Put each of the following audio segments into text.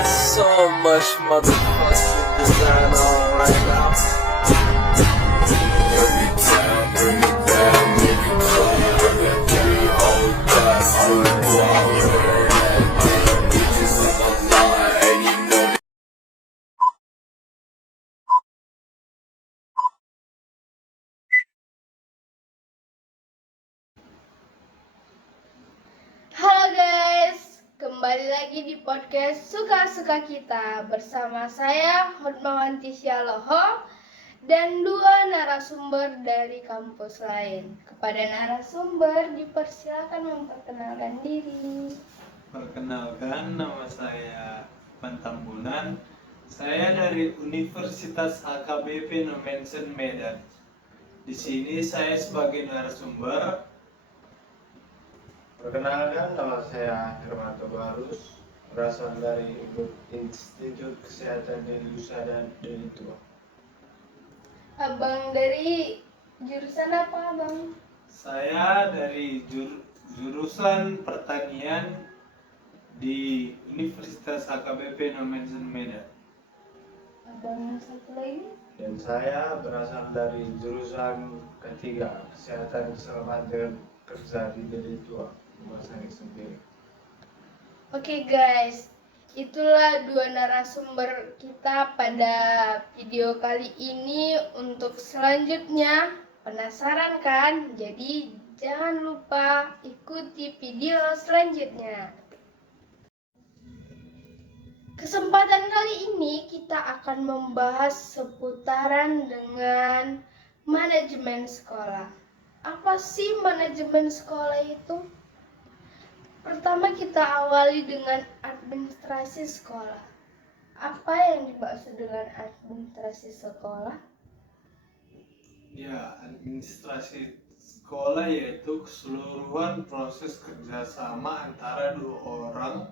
got so much motherfucking design on right now. Every time, bring it down, make it play. I got 3 old guys, full baller. Bitches in my line, and you know that. Halo guys, kembali lagi di podcast Suka-Suka Kita bersama saya Hotmawanti Syaloho dan 2 narasumber dari kampus lain. Kepada narasumber dipersilakan memperkenalkan diri. Perkenalkan, nama saya Pantambunan. Saya dari Universitas HKBP Nomensen Medan. Di sini saya sebagai narasumber. Perkenalkan, nama saya Hermanto Barus, berasal dari Institut Kesehatan Deli Usada Deli Tua. Abang dari jurusan apa, Abang? Saya dari jurusan pertanian di Universitas HKBP Nomensen Medan. Abang yang satu lagi? Dan saya berasal dari jurusan ketiga, Kesehatan Keselamatan Kerja di Deli Tua, Rumah Sakit sendiri. Oke guys, itulah 2 narasumber kita pada video kali ini. Untuk selanjutnya, penasaran kan? Jadi jangan lupa ikuti video selanjutnya. Kesempatan kali ini kita akan membahas seputaran dengan manajemen sekolah. Apa sih manajemen sekolah itu? Pertama kita awali dengan administrasi sekolah. Apa yang dimaksud dengan administrasi sekolah? Ya, administrasi sekolah yaitu keseluruhan proses kerjasama antara 2 orang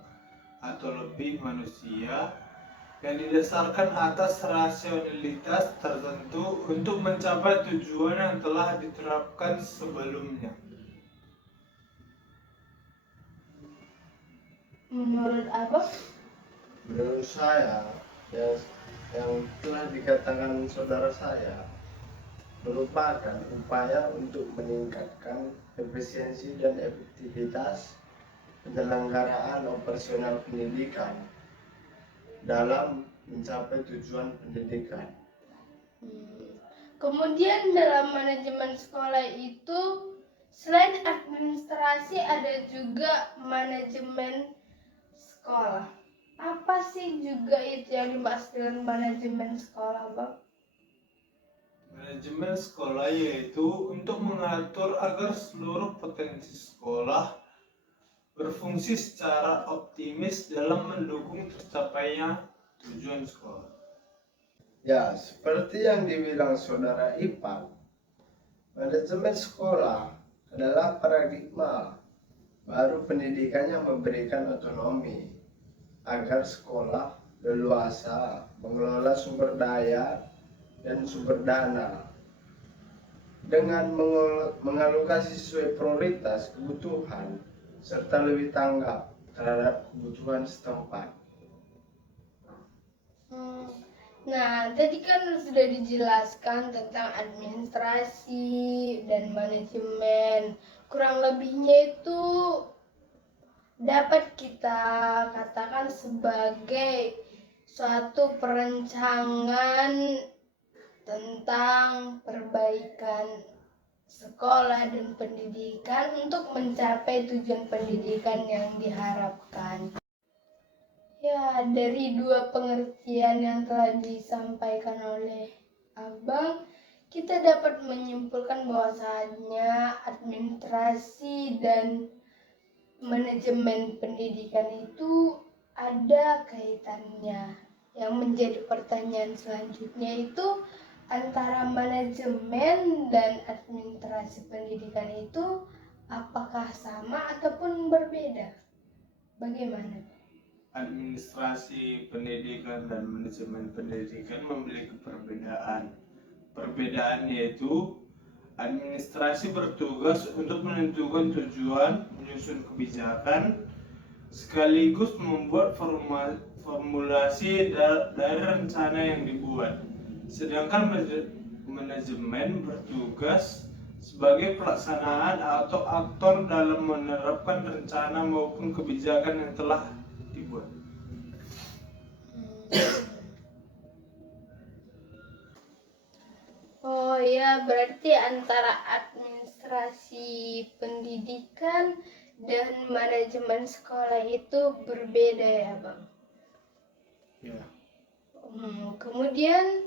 atau lebih manusia yang didasarkan atas rasionalitas tertentu untuk mencapai tujuan yang telah diterapkan sebelumnya. Menurut Abang? Menurut saya, yang telah dikatakan saudara saya merupakan upaya untuk meningkatkan efisiensi dan efektivitas penyelenggaraan operasional pendidikan dalam mencapai tujuan pendidikan. Kemudian dalam manajemen sekolah itu selain administrasi ada juga manajemen sekolah. Apa sih juga itu yang dimaksud dengan manajemen sekolah, Bang? Manajemen sekolah yaitu untuk mengatur agar seluruh potensi sekolah berfungsi secara optimis dalam mendukung tercapainya tujuan sekolah. Ya, seperti yang dibilang saudara Ipan, manajemen sekolah adalah paradigma baru pendidikan yang memberikan otonomi agar sekolah leluasa mengelola sumber daya dan sumber dana dengan mengalokasi sesuai prioritas kebutuhan serta lebih tanggap terhadap kebutuhan setempat. Nah, tadi kan sudah dijelaskan tentang administrasi dan manajemen. Kurang lebihnya itu dapat kita katakan sebagai suatu perencanaan tentang perbaikan sekolah dan pendidikan untuk mencapai tujuan pendidikan yang diharapkan. Ya, dari 2 pengertian yang telah disampaikan oleh Abang, kita dapat menyimpulkan bahwasanya administrasi dan manajemen pendidikan itu ada kaitannya. Yang menjadi pertanyaan selanjutnya itu antara manajemen dan administrasi pendidikan itu apakah sama ataupun berbeda? Bagaimana? Administrasi pendidikan dan manajemen pendidikan memiliki perbedaan. Perbedaan yaitu administrasi bertugas untuk menentukan tujuan, menyusun kebijakan, sekaligus membuat formulasi dari rencana yang dibuat. Sedangkan manajemen bertugas sebagai pelaksanaan atau aktor dalam menerapkan rencana maupun kebijakan yang telah dibuat. Oh ya, berarti antara administrasi pendidikan dan manajemen sekolah itu berbeda ya, Bang? Ya. Kemudian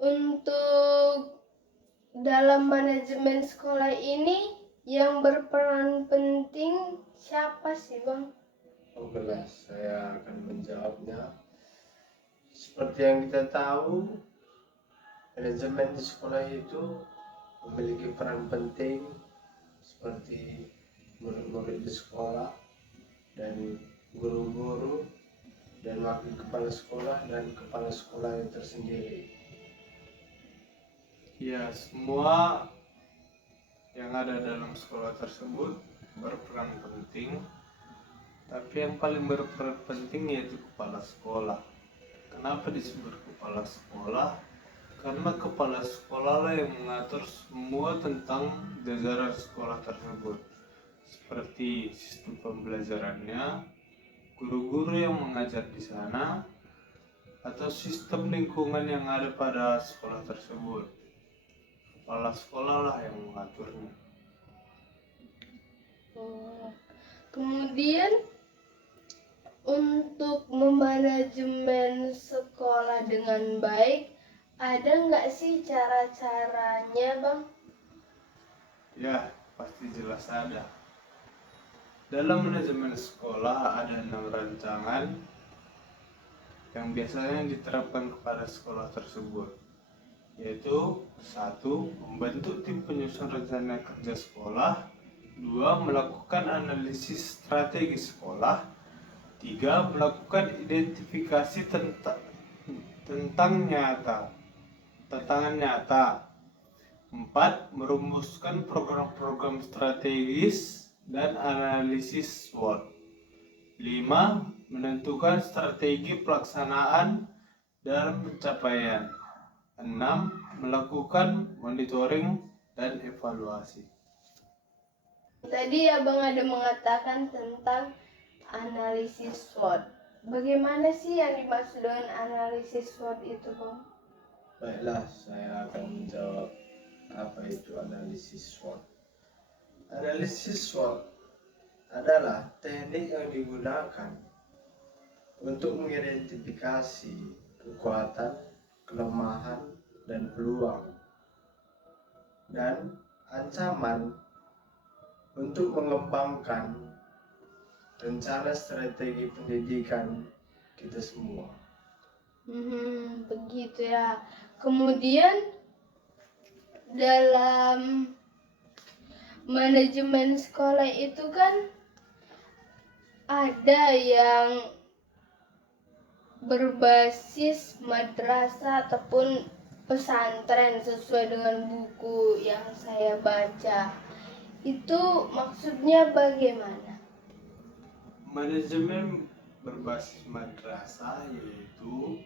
untuk dalam manajemen sekolah ini yang berperan penting siapa sih, Bang? Oh jelas, saya akan menjawabnya. Seperti yang kita tahu, manajemen di sekolah itu memiliki peran penting seperti murid-murid di sekolah dan guru-guru dan wakil kepala sekolah dan kepala sekolah yang tersendiri. Ya, semua yang ada dalam sekolah tersebut berperan penting, tapi yang paling berperan penting yaitu kepala sekolah. Kenapa disebut kepala sekolah? Karena kepala sekolah lah yang mengatur semua tentang jajaran sekolah tersebut, seperti sistem pembelajarannya, guru-guru yang mengajar di sana, atau sistem lingkungan yang ada pada sekolah tersebut. Kepala sekolah lah yang mengaturnya. Kemudian untuk memanajemen sekolah dengan baik, ada nggak sih cara-caranya, Bang? Ya, pasti jelas ada. Dalam manajemen sekolah ada 6 rancangan yang biasanya diterapkan kepada sekolah tersebut, yaitu 1. Membentuk tim penyusun rencana kerja sekolah. 2. Melakukan analisis strategi sekolah. 3. Melakukan identifikasi tantangan nyata. 4. Merumuskan program-program strategis dan analisis SWOT. 5. Menentukan strategi pelaksanaan dan pencapaian. 6. Melakukan monitoring dan evaluasi. Tadi Abang ada mengatakan tentang analisis SWOT. Bagaimana sih yang dimaksud dengan analisis SWOT itu, Bang? Baiklah, saya akan menjawab apa itu analisis SWOT. Analisis SWOT adalah teknik yang digunakan untuk mengidentifikasi kekuatan, kelemahan, dan peluang, dan ancaman untuk mengembangkan rencana strategi pendidikan kita semua. Begitu ya. Kemudian dalam manajemen sekolah itu kan ada yang berbasis madrasah ataupun pesantren sesuai dengan buku yang saya baca. Itu maksudnya bagaimana? Manajemen berbasis madrasah yaitu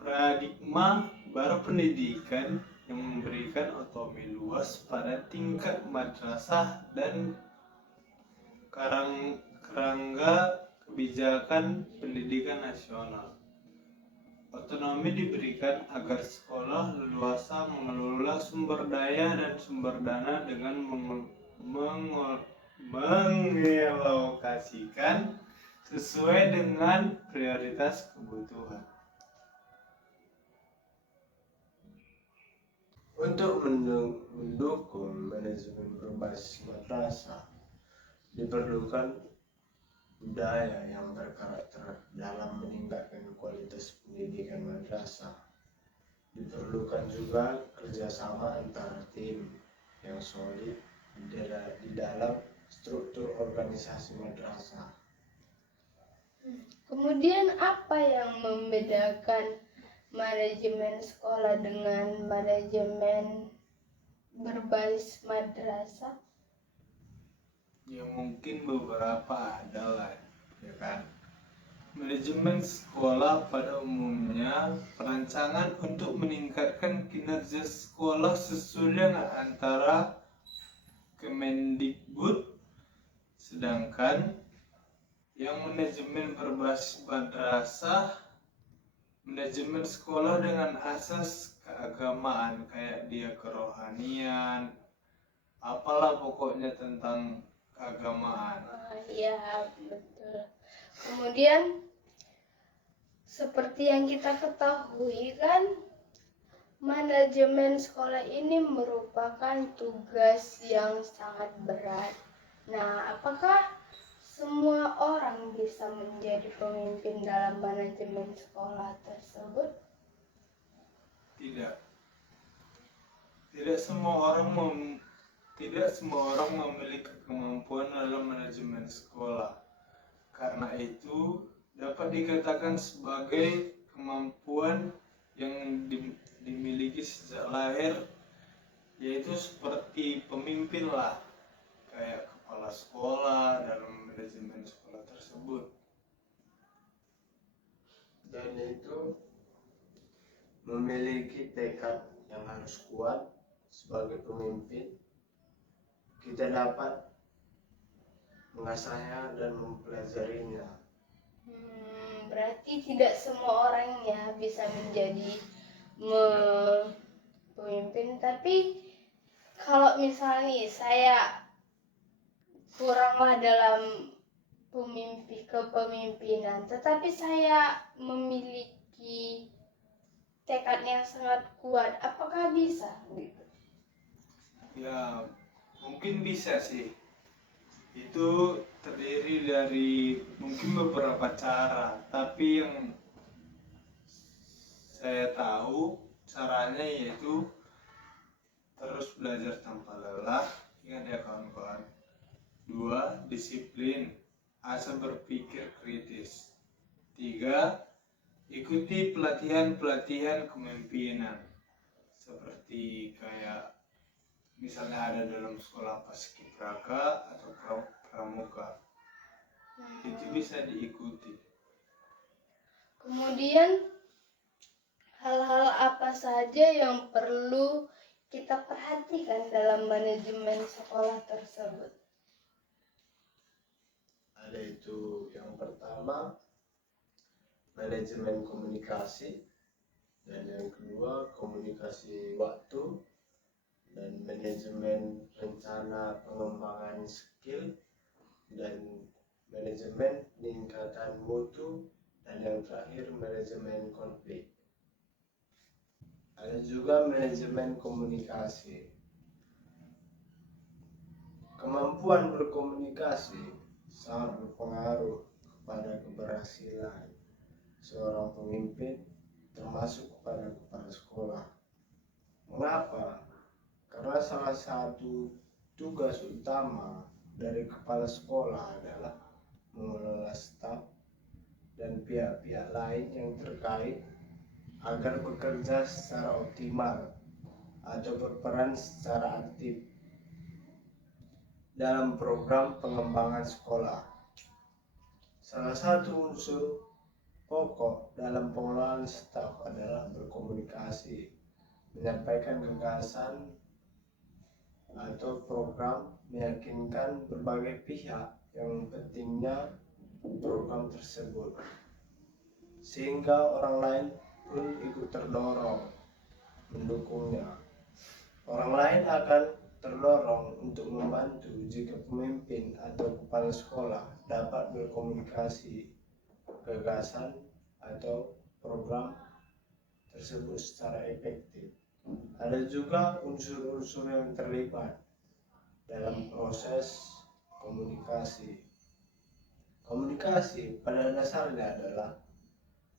paradigma baru pendidikan yang memberikan otonomi luas pada tingkat madrasah dan kerangka kebijakan pendidikan nasional. Otonomi diberikan agar sekolah leluasa mengelola sumber daya dan sumber dana dengan mengalokasikan sesuai dengan prioritas kebutuhan. Untuk mendukung manajemen berbasis madrasah, diperlukan budaya yang berkarakter dalam meningkatkan kualitas pendidikan madrasah. Diperlukan juga kerjasama antara tim yang solid di dalam struktur organisasi madrasah. Kemudian apa yang membedakan manajemen sekolah dengan manajemen berbasis madrasah? Ya mungkin beberapa adalah, ya kan. Manajemen sekolah pada umumnya perancangan untuk meningkatkan kinerja sekolah sesuai dengan antara Kemendikbud, sedangkan yang manajemen berbasis madrasah, manajemen sekolah dengan asas keagamaan kayak dia kerohanian, apalah pokoknya tentang keagamaan. Iya, betul. Kemudian seperti yang kita ketahui kan, manajemen sekolah ini merupakan tugas yang sangat berat. Nah, apakah semua orang bisa menjadi pemimpin dalam manajemen sekolah tersebut? Tidak. Tidak semua orang memiliki kemampuan dalam manajemen sekolah. Karena itu dapat dikatakan sebagai kemampuan yang dimiliki sejak lahir, yaitu seperti pemimpin lah, kayak kepala sekolah dalam manajemen sekolah tersebut. Dan itu memiliki tekad yang harus kuat sebagai pemimpin. Kita dapat mengasahnya dan mempelajarinya. Berarti tidak semua orangnya bisa menjadi pemimpin, tapi kalau misalnya saya kuranglah dalam kepemimpinan, tetapi saya memiliki tekad yang sangat kuat, apakah bisa? Ya, mungkin bisa sih. Itu terdiri dari mungkin beberapa cara, tapi yang saya tahu caranya yaitu terus belajar tanpa lelah. Ingat ya kawan-kawan. 2. Disiplin, asal berpikir kritis. 3. Ikuti pelatihan-pelatihan kepemimpinan seperti kayak misalnya ada dalam sekolah paskibraka atau pramuka. Itu bisa diikuti. Kemudian hal-hal apa saja yang perlu kita perhatikan dalam manajemen sekolah tersebut? Ada itu yang pertama, manajemen komunikasi, dan yang kedua komunikasi waktu, dan manajemen rencana pengembangan skill, dan manajemen peningkatan mutu, dan yang terakhir manajemen konflik. Ada juga manajemen komunikasi. Kemampuan berkomunikasi sangat berpengaruh kepada keberhasilan seorang pemimpin, termasuk kepada kepala sekolah. Mengapa? Karena salah satu tugas utama dari kepala sekolah adalah mengelola staf dan pihak-pihak lain yang terkait agar bekerja secara optimal atau berperan secara aktif dalam program pengembangan sekolah. Salah satu unsur pokok dalam pengelolaan staf adalah berkomunikasi, menyampaikan gagasan atau program, meyakinkan berbagai pihak yang pentingnya program tersebut, sehingga orang lain pun ikut terdorong mendukungnya. Orang lain akan terdorong untuk membantu jika pemimpin atau kepala sekolah dapat berkomunikasi gagasan atau program tersebut secara efektif. Ada juga unsur-unsur yang terlibat dalam proses komunikasi. Komunikasi pada dasarnya adalah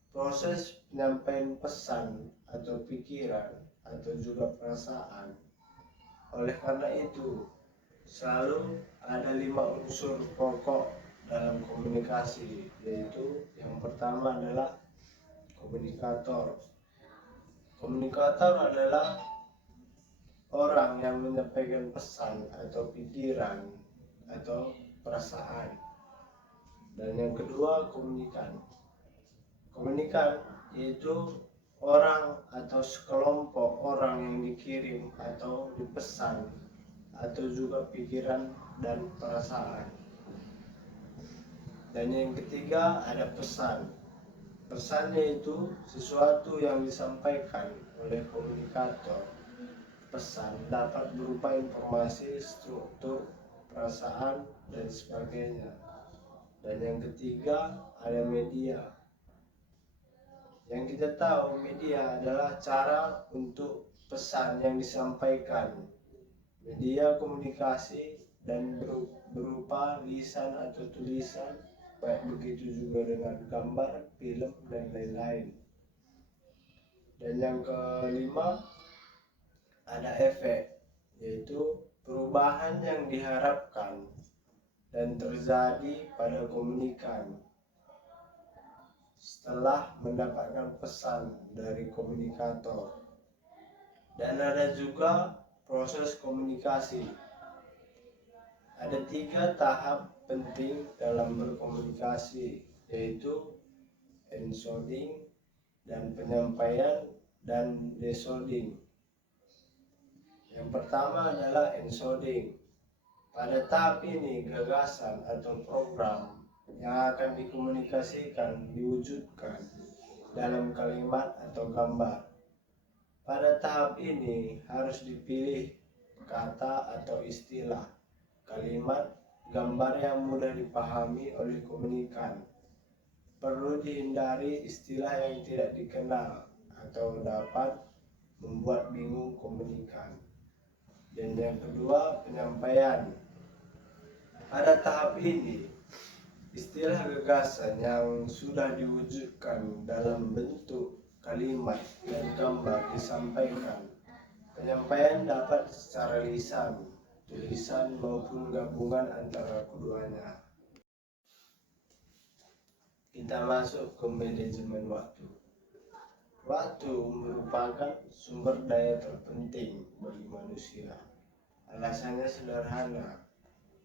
proses penyampaian pesan atau pikiran atau juga perasaan. Oleh karena itu, selalu ada 5 unsur pokok dalam komunikasi, yaitu yang pertama adalah komunikator. Komunikator adalah orang yang menyampaikan pesan atau pikiran atau perasaan. Dan yang kedua, komunikan. Komunikan yaitu orang atau sekelompok orang yang dikirim atau dipesan atau juga pikiran dan perasaan. Dan yang ketiga ada pesan. Pesan yaitu sesuatu yang disampaikan oleh komunikator. Pesan dapat berupa informasi, struktur, perasaan, dan sebagainya. Dan yang ketiga ada media. Yang kita tahu media adalah cara untuk pesan yang disampaikan. Media komunikasi dan berupa lisan atau tulisan, baik begitu juga dengan gambar, film, dan lain-lain. Dan yang kelima ada efek, yaitu perubahan yang diharapkan dan terjadi pada komunikan setelah mendapatkan pesan dari komunikator. Dan ada juga proses komunikasi. Ada 3 tahap penting dalam berkomunikasi, yaitu encoding dan penyampaian dan decoding. Yang pertama adalah encoding. Pada tahap ini gagasan atau program yang akan dikomunikasikan diwujudkan dalam kalimat atau gambar. Pada tahap ini harus dipilih kata atau istilah, kalimat, gambar yang mudah dipahami oleh komunikan. Perlu dihindari istilah yang tidak dikenal atau dapat membuat bingung komunikan. Dan yang kedua, penyampaian. Pada tahap ini, istilah gagasan yang sudah diwujudkan dalam bentuk kalimat dan gambar disampaikan. Penyampaian dapat secara lisan, tulisan maupun gabungan antara keduanya. Kita masuk ke manajemen waktu. Waktu merupakan sumber daya terpenting bagi manusia. Alasannya sederhana.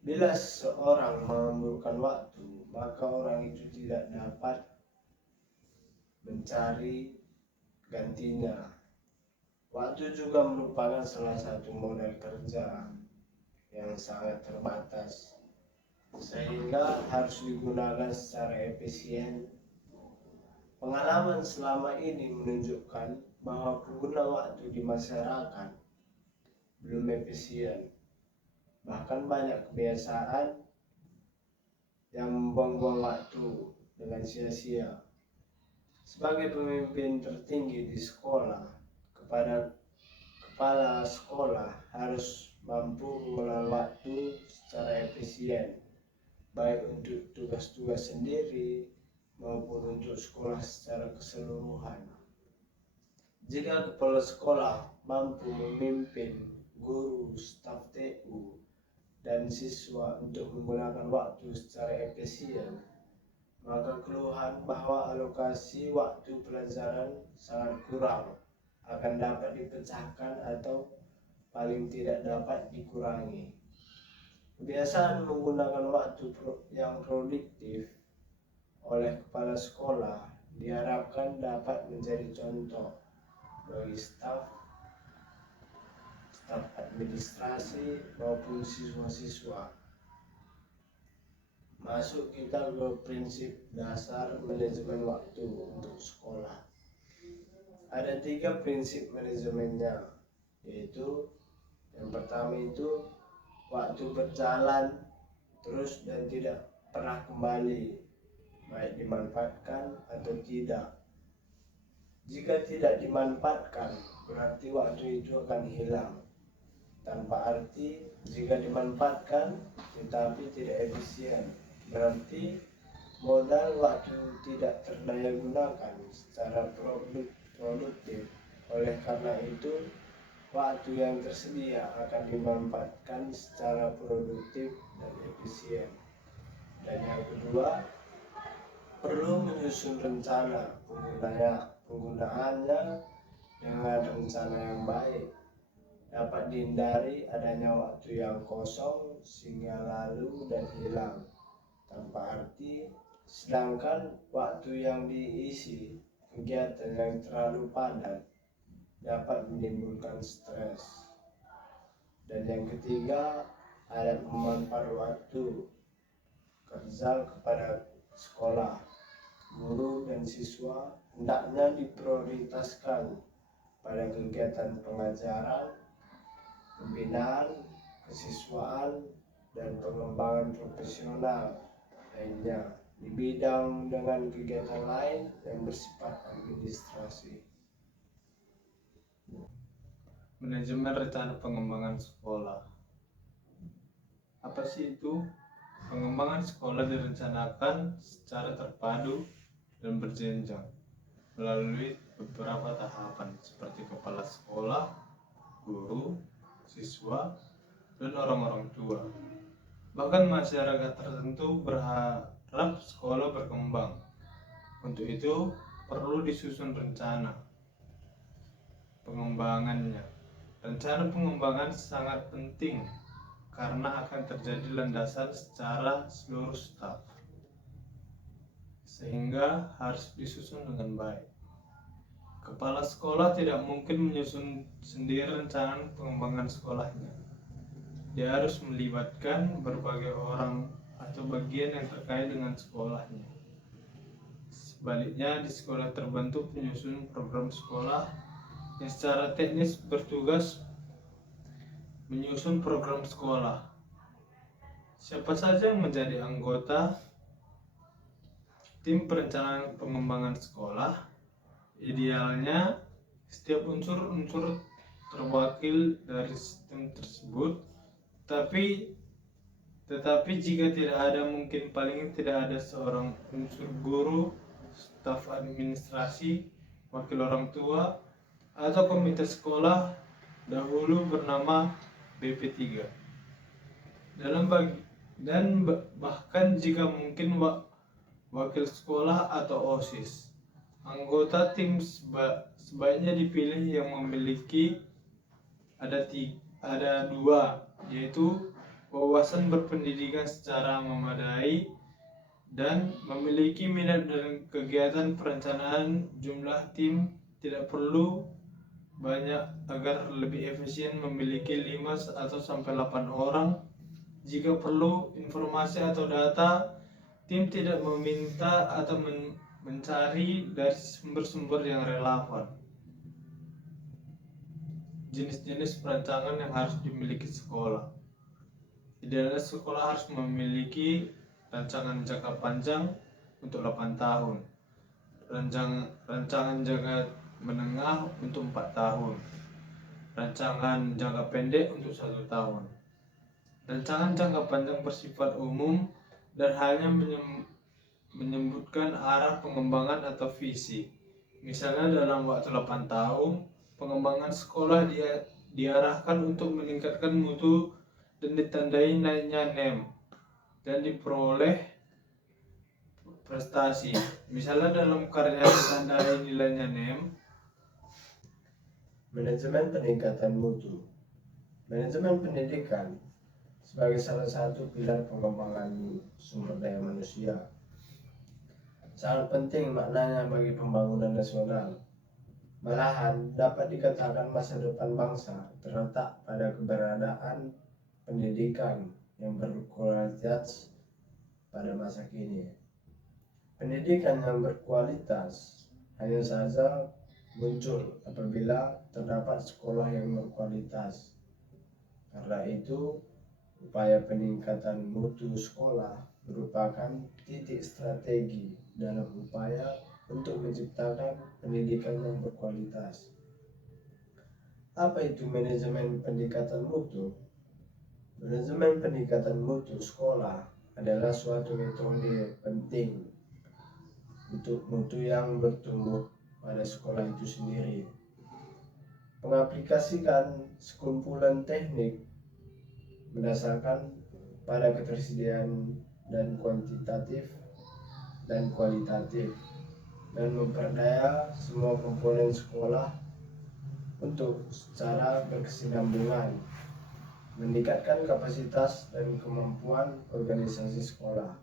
Bila seorang memerlukan waktu, maka orang itu tidak dapat mencari gantinya. Waktu juga merupakan salah satu modal kerja yang sangat terbatas, sehingga harus digunakan secara efisien. Pengalaman selama ini menunjukkan bahwa pengguna waktu di masyarakat belum efisien. Bahkan banyak kebiasaan yang membuang-buang waktu dengan sia-sia. Sebagai pemimpin tertinggi di sekolah, kepala sekolah harus mampu mengelola waktu secara efisien, baik untuk tugas-tugas sendiri maupun untuk sekolah secara keseluruhan. Jika kepala sekolah mampu memimpin guru, staf TU, dan siswa untuk menggunakan waktu secara efisien, maka keluhan bahwa alokasi waktu pelajaran sangat kurang akan dapat dipecahkan atau paling tidak dapat dikurangi. Kebiasaan menggunakan waktu yang produktif oleh kepala sekolah diharapkan dapat menjadi contoh bagi staf administrasi maupun siswa-siswa. Masuk kita ke prinsip dasar manajemen waktu untuk sekolah. Ada 3 prinsip manajemennya, yaitu yang pertama itu waktu berjalan terus dan tidak pernah kembali, baik dimanfaatkan atau tidak. Jika tidak dimanfaatkan, berarti waktu itu akan hilang. Tanpa arti jika dimanfaatkan tetapi tidak efisien, berarti modal waktu tidak terdaya gunakan secara produktif. Oleh karena itu, waktu yang tersedia akan dimanfaatkan secara produktif dan efisien. Dan yang kedua, perlu menyusun rencana penggunaannya dengan rencana yang baik. Dapat dihindari adanya waktu yang kosong sehingga lalu dan hilang. Tanpa arti Sedangkan waktu yang diisi kegiatan yang terlalu padat dapat menimbulkan stres. Dan yang ketiga, ada pemanfaat waktu kerja kepada sekolah. Guru dan siswa hendaknya diprioritaskan pada kegiatan pengajaran, pembinaan, kesiswaan, dan pengembangan profesional lainnya di bidang dengan kegiatan lain yang bersifat administrasi. Manajemen rencana pengembangan sekolah. Apa sih itu? Pengembangan sekolah direncanakan secara terpadu dan berjenjang melalui beberapa tahapan seperti kepala sekolah, guru, siswa, dan orang-orang tua. Bahkan masyarakat tertentu berharap sekolah berkembang. Untuk itu perlu disusun rencana pengembangannya. Rencana pengembangan sangat penting karena akan terjadi landasan secara seluruh staf, sehingga harus disusun dengan baik. Kepala sekolah tidak mungkin menyusun sendiri rencana pengembangan sekolahnya. Dia harus melibatkan berbagai orang atau bagian yang terkait dengan sekolahnya. Sebaliknya, di sekolah terbentuk penyusun program sekolah yang secara teknis bertugas menyusun program sekolah. Siapa saja yang menjadi anggota tim perencanaan pengembangan sekolah? Idealnya setiap unsur-unsur terwakil dari sistem tersebut, tetapi jika tidak ada, mungkin paling tidak ada seorang unsur guru, staf administrasi, wakil orang tua, atau komite sekolah, dahulu bernama BP3. Bahkan jika mungkin wakil sekolah atau OSIS. Anggota tim sebaiknya dipilih yang memiliki ada dua, yaitu wawasan berpendidikan secara memadai dan memiliki minat dan kegiatan perencanaan. Jumlah tim tidak perlu banyak agar lebih efisien, memiliki 5 atau sampai 8 orang. Jika perlu informasi atau data, tim tidak meminta atau mencari dari sumber-sumber yang relevan. Jenis-jenis perencanaan yang harus dimiliki sekolah. Idealnya sekolah harus memiliki rancangan jangka panjang untuk 8 tahun, rancangan jangka menengah untuk 4 tahun, rancangan jangka pendek untuk 1 tahun. Rancangan jangka panjang bersifat umum dan hanya menyebutkan arah pengembangan atau visi. Misalnya dalam waktu 8 tahun, pengembangan sekolah diarahkan untuk meningkatkan mutu dan ditandai naiknya NEM dan diperoleh prestasi. Misalnya dalam karya ditandai nilainya NEM. Manajemen peningkatan mutu. Manajemen pendidikan sebagai salah satu pilar pengembangan sumber daya manusia sangat penting maknanya bagi pembangunan nasional. Malahan dapat dikatakan masa depan bangsa terletak pada keberadaan pendidikan yang berkualitas pada masa kini. Pendidikan yang berkualitas hanya saja muncul apabila terdapat sekolah yang berkualitas. Karena itu, upaya peningkatan mutu sekolah merupakan titik strategi dalam upaya untuk menciptakan pendidikan yang berkualitas. Apa itu manajemen peningkatan mutu? Manajemen peningkatan mutu sekolah adalah suatu metode penting untuk mutu yang bertumbuh pada sekolah itu sendiri. Mengaplikasikan sekumpulan teknik berdasarkan pada ketersediaan dan kuantitatif dan kualitatif, dan memperdaya semua komponen sekolah untuk secara berkesinambungan meningkatkan kapasitas dan kemampuan organisasi sekolah.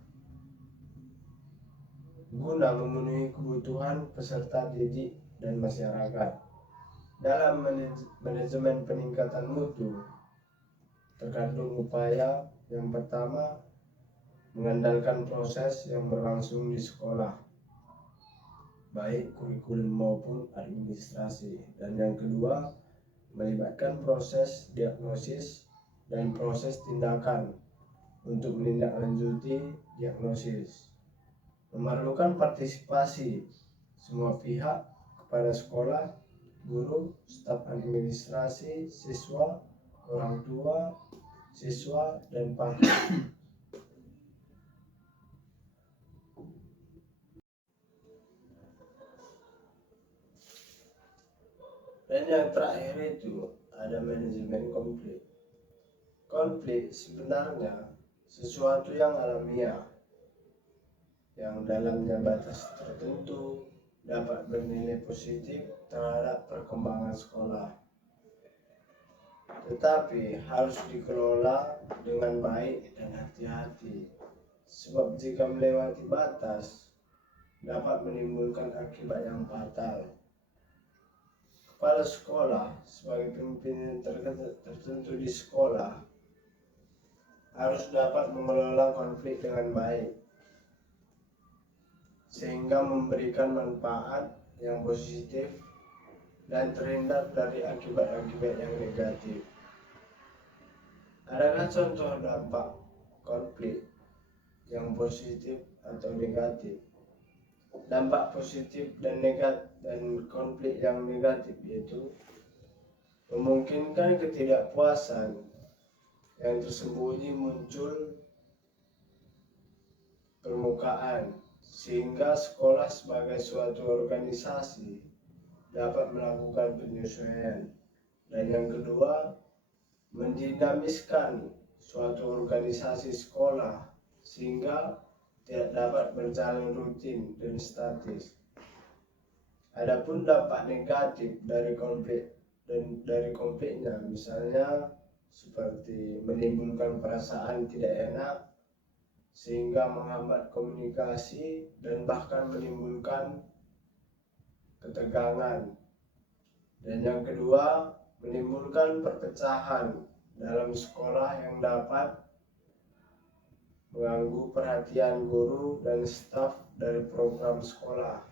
guna memenuhi kebutuhan peserta didik dan masyarakat. Dalam manajemen peningkatan mutu terkandung upaya yang pertama, mengandalkan proses yang berlangsung di sekolah, baik kurikulum maupun administrasi. Dan yang kedua, melibatkan proses diagnosis dan proses tindakan untuk menindaklanjuti diagnosis. Memerlukan partisipasi semua pihak, kepala sekolah, guru, staf administrasi, siswa, orang tua, siswa, dan pakar. Dan yang terakhir itu ada manajemen konflik. Konflik sebenarnya sesuatu yang alamiah, yang dalamnya batas tertentu dapat bernilai positif terhadap perkembangan sekolah, tetapi harus dikelola dengan baik dan hati-hati, sebab jika melewati batas dapat menimbulkan akibat yang fatal. Kepala sekolah sebagai pemimpin tertentu di sekolah harus dapat mengelola konflik dengan baik, sehingga memberikan manfaat yang positif dan terhindar dari akibat-akibat yang negatif. Adakah contoh dampak konflik yang positif atau negatif? Dampak positif dan konflik yang negatif yaitu memungkinkan ketidakpuasan yang tersembunyi muncul permukaan, sehingga sekolah sebagai suatu organisasi dapat melakukan penyesuaian. Dan yang kedua, mendinamiskan suatu organisasi sekolah sehingga tidak dapat berjalan rutin dan statis. Adapun dampak negatif dari konfliknya, misalnya seperti menimbulkan perasaan tidak enak sehingga menghambat komunikasi dan bahkan menimbulkan ketegangan. Dan yang kedua, menimbulkan perpecahan dalam sekolah yang dapat mengganggu perhatian guru dan staf dari program sekolah.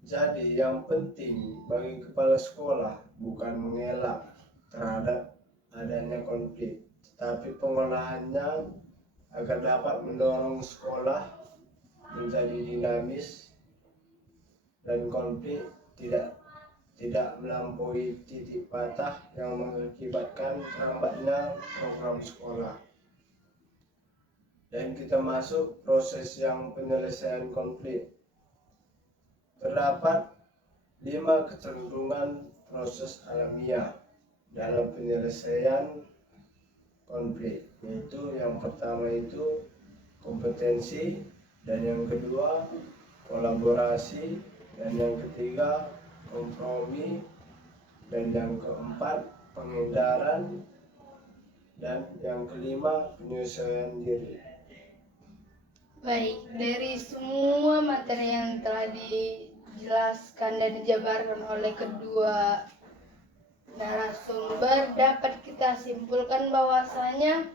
Jadi yang penting bagi kepala sekolah bukan mengelak terhadap adanya konflik, tetapi pengolahannya agar dapat mendorong sekolah menjadi dinamis dan konflik tidak melampaui titik patah yang mengakibatkan terhambatnya program sekolah. Dan kita masuk proses yang penyelesaian konflik. Terdapat 5 kecenderungan proses alamiah dalam penyelesaian konflik, yaitu yang pertama itu kompetensi, dan yang kedua kolaborasi, dan yang ketiga kompromi, dan yang keempat pengindaran, dan yang kelima penyesuaian diri. Baik, dari semua materi yang telah dijelaskan dan dijabarkan oleh kedua narasumber, dapat kita simpulkan bahwasanya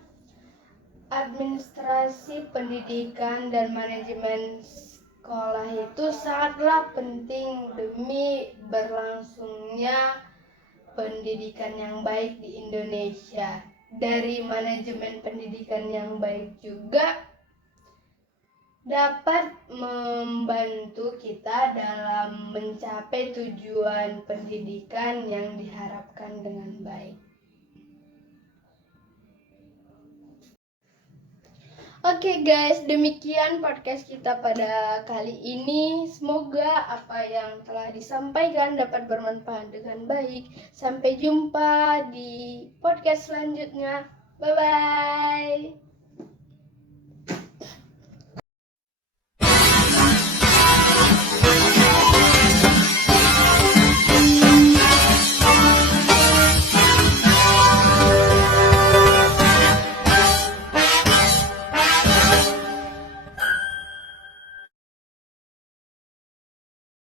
administrasi pendidikan dan manajemen sekolah itu sangatlah penting demi berlangsungnya pendidikan yang baik di Indonesia. Dari manajemen pendidikan yang baik juga dapat membantu kita dalam mencapai tujuan pendidikan yang diharapkan dengan baik. Oke guys, demikian podcast kita pada kali ini. Semoga apa yang telah disampaikan dapat bermanfaat dengan baik. Sampai jumpa di podcast selanjutnya. Bye-bye.